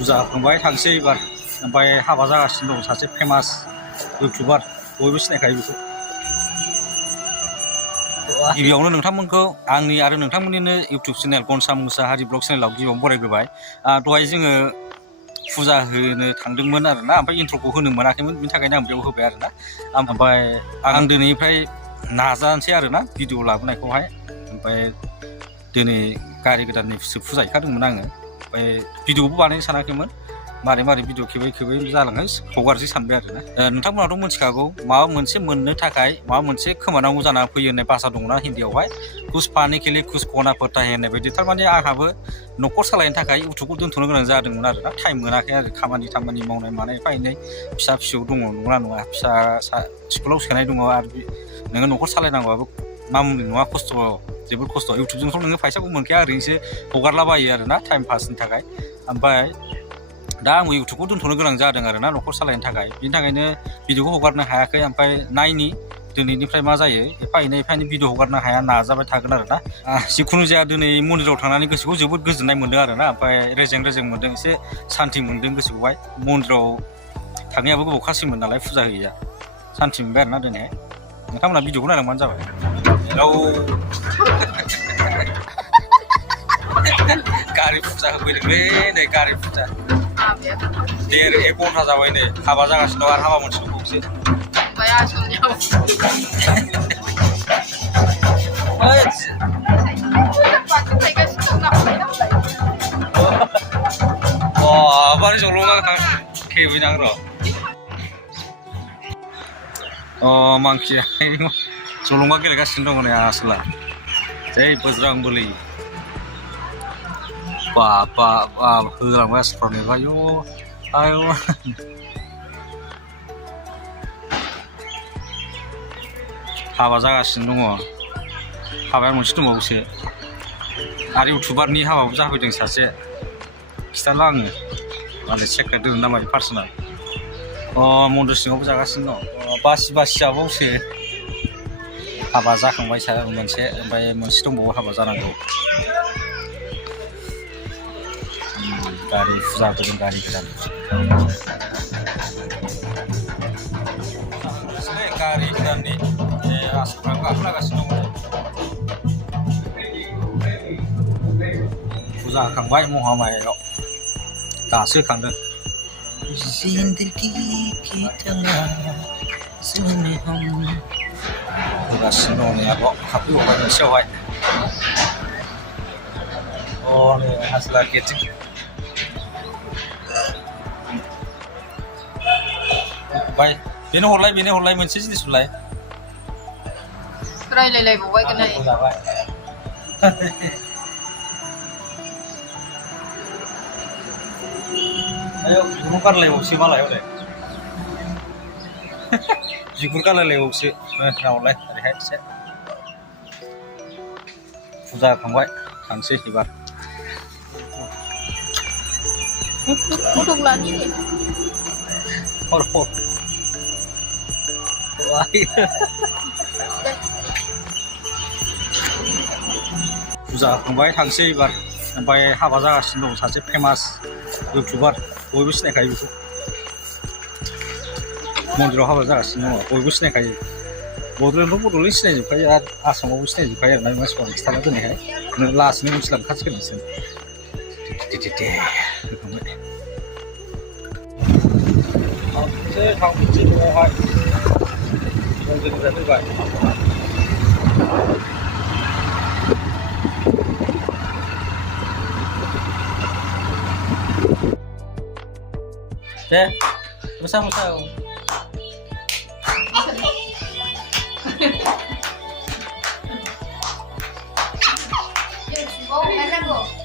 फुजा होखांबाय थांसै एबार ओमफ्राय हाबा जागासिनो दं सासे फेमास इउटुबार बयबो सिनायखायो बेखौ गिबियावनो नोंथांमोनखौ आंनि आरो नोंथांमोननिनो इउटुब चेनेल गनसा मुसाहारि ब्लग चेनेलाव गिबियावनो बरायग्रोबाय दहाय जोङो फुजा होनो थांदोंमोन आरोना ओमफ्राय इन्ट्र'खौ होनो मोनाखैमोन बिनि थाखायनो आं बेयाव होबाय आरोना ओमफ्राय आं दिनैनिफ्राय नाजानोसै आरोना भिडिअ लाबोनायखौहाय ओमफ्राय दिनै गारि गोदाननिसो फुजा हैखादोंमोन आङो ओमफ्राय भिडिअबो बानायनो सानाखैमोन मारै मारै भिडिअ खेबै खेबै जालाङो हगारसै सानबाय आरोना नोंथांमोनाथ' मिथिखागौ माबा मोनसे मोननो थाखाय माबा मोनसे खोमानांगौ जानानै फैयो होननाय भाषा दंना हिन्दीयावहाय कुछ पाने के लिए कुछ खोना पड़ता है होननाय बायदि थारमाने आंहाबो न'खर सालायनो थाखाय इउटुबखौ दोनथ'नो गोनां जादोंमोन आरोना टाइम मोनाखै आरो खामानि मावनाय मानाय एफा एनै फिसा फिसौ दङ नंगौना नङा फिसा स्कुलाव सोनाय दङ आरो नोङो न'खर सालायनांगौआबो मामुलि नङा खस्थ' जोबोद खस्थ' इउटुबजोंथ' नोङो फैसाखौ मोनखाया ओरैनोसो हगारलाबायो आरोना टाइम पासनि थाखाय ओमफ्राय दा आंबो इउटुबखौ दोनथ'नो गोनां जादों आरोना न'खर सालायनो थाखाय बिनि थाखायनो भिडिअखौ हगारनो हायाखै ओमफ्राय नायनि दिनैनिफ्राय मा जायो एफा एनै भिडिअ हगारनो हाया नाजाबाय थागोन आरोना जिखुनु जाया दिनै मन्दिराव थांनानै गोसोखौ जोबोद गोजोननाय मोन्दों आरोना ओमफ्राय रेजें मोन्दों एसे सान्थि मोन्दों गोसोखौहाय मन्दिराव थांनायाबो गोबावखासैमोन नालाय फुजा हैया सान्थि मोनबाय आरोना दिनैहाय नोंथांमोना भिडिअखौ नायलांबानो जाबाय हेलौ गारि फुजा होफैदोंलै नै गारि फुजा देर एक घन्टा जाबाय नै हाबा जागासिनो दं आरो हाबा मोनसे दंबावोसो मारै जलंगा खेबहैनांगौ र' मांखिया जलंगा गेलेगासिनो दङ नै आसोला जै बज्रांबलि बाबा होलांबाय आसफ्रावनो आयु हाबा जागासिनो दङ हाबाया मोनसे दंबावोसो आरो इउटुबारनि हाबाबो जाफैदों सासे खिथाला आङो माने सेक्रेट दोनो ना माने पार्सनेल मन्दिर सिङावबो जागासिनो दं बासि जाबावसो हाबा जाखांबाय मोनसे ओमफ्राय मोनसे दंबावो हाबा जानांगौ गारि फुजा होदों गारि गोदान गारि गोदाननि आसामफ्राबो गाखोलागासिनो दङ फुजा होखांबाय महामायायाव दासो होखांदों होगासिनो दं नै आरोबाव हाबफैबावबाय मोनसेयावहाय नै हासला गेटिं बेनो हरलाय मोनसे जिनिस हरलाय रायलायलायबावबाय गोनाय बिगुर गारलायबावसो मालाय हले बिगुर गारलायलायबावसो रावलाय ओरैहाय एसे फुजा होखांबाय थांसै एबार फुजा होखांबाय थांसै एबार ओमफ्राय हाबा जागासिनो दं सासे फेमास इउटुबार बयबो सिनायखायो बेखौ मन्दिराव हाबा जागासिनो दङ बयबो सिनायखायो बड'लेण्डथ' बड'लेण्ड सिनायजोबखायो आरो आसामावबो सिनायजोबखायो आरोना मानसिफोरा खिथाना दोनैहाय लासैनो मिथिलांखासिगोन नोंसोर थांसै न'आवहाय मन्दिरनिफ्राय फैबाय deh besar Oh,